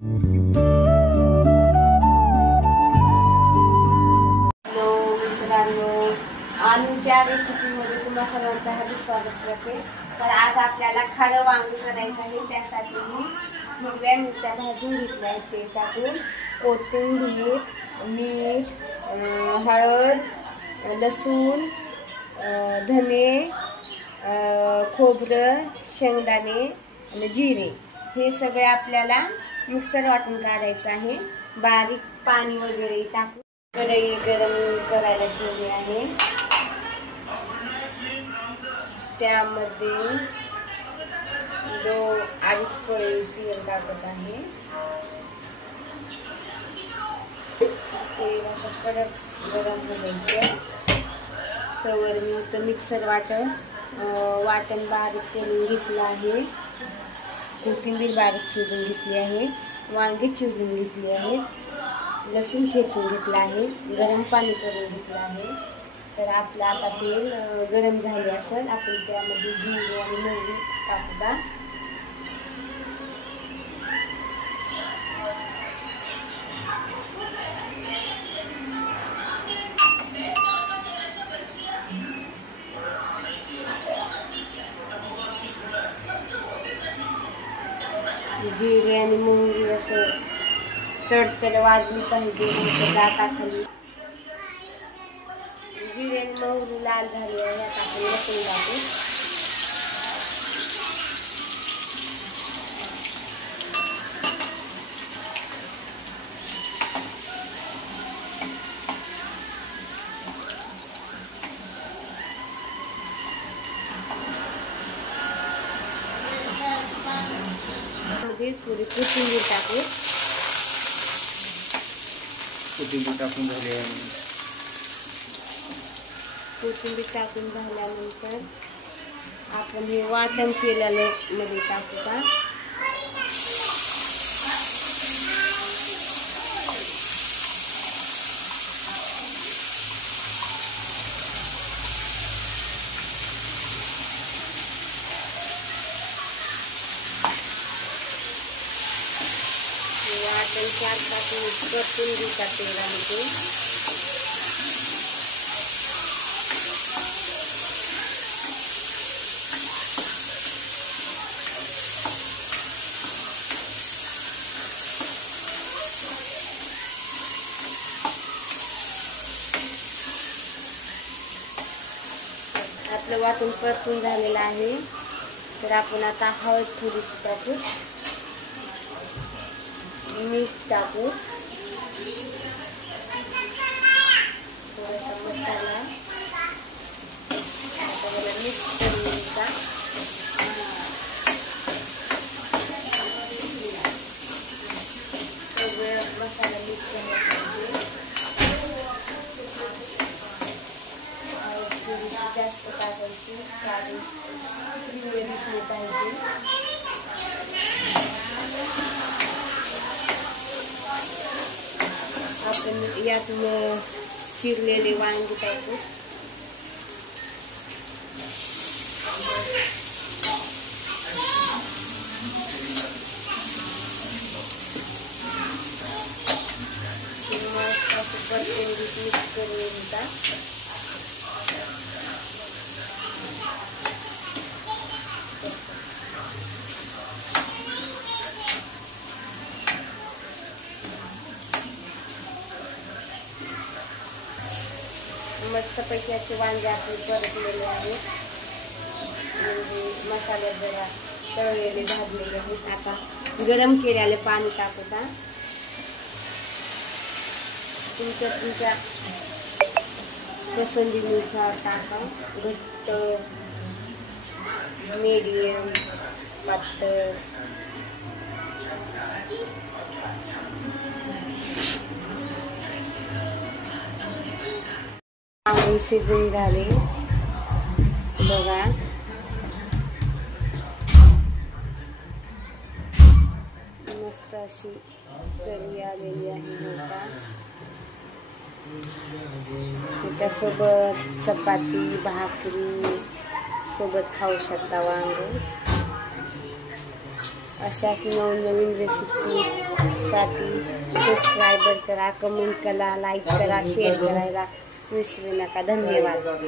Hello मित्रांनो, आमच्या रेसिपीमध्ये तुम्हा सर्वांचं हार्दिक स्वागत करते। तर आज आपल्याला खारं वांगे करायचं आहे। त्यासाठी मी हिरव्या मिरच्या भाजून घेतल्या आहेत, ते टाकून कोथिंबीर, मीठ, हळद, लसूण, धने, खोबरं, शेंगदाणे आणि जिरे हे सगळे आपल्याला मिक्सर वाटून काढायचं आहे। बारीक पाणी वगैरे टाकून कढई गरम करायला ठेवली आहे। त्यामध्ये 2-2.5 पळी तेल टाकत आहे। तेल असं कडक गरम होईल तर मी इथं मिक्सर वाटण बारीक करून घेतलं आहे। कोथिंबीर बारीक चिरून घेतली आहे, वांगे चिरून घेतली आहे, लसूण ठेचून घेतला आहे, गरम पाणी करून घेतलं आहे। तर आपलं आता तेल गरम झाले असेल, आपण त्यामध्ये जिरे आणि मोहरी टाकूया। जिरे आणि मोहरी असं तडतड वाजली पाहिजे, दाताखाली जिरे आणि मोहरी लाल झाली आहे। आता आपण लसूण टाकू। थोडी कोथिंबीर टाकू। कोथिंबीर टाकून झाली आहे। कोथिंबीर टाकून झाल्यानंतर आपण हे वाटण केलेलं मध्ये टाकू का। वाटण 4-5 मिनिट परतून घेतात तेलामध्ये। आपलं वाटण परतून झालेलं आहे। तर आपण आता हळद थोडीशी टाकू, मीठ टाकू, थोडासा मसाला, आता मला मिक्स करून घ्यायचा। सगळं मसाला मिक्स झाला पाहिजे। थोडीशी जास्त टाकायची, दिसली पाहिजे। आपण यात चिरलेले वांगे टाकू। मिक्स करून घेतात। मस्तपैकी असे वांगे आपले परतलेले आहेत, म्हणजे मसाले जरा तळलेले भाजलेले आहेत। आता गरम केलेले पाणी टाकूया। तुमच्या पसंतीनुसार टाका, घट्ट, मीडियम, पातळ। वांगे शिजून झाले बघा। मस्त अशी तरी आलेली आहे बघा। त्याच्यासोबत चपाती, भाकरी सोबत खाऊ शकता वांगे। अशाच नवनवीन रेसिपीसाठी सबस्क्राईब करा, कमेंट करा, लाईक करा, शेअर करायला विसरू नका. धन्यवाद.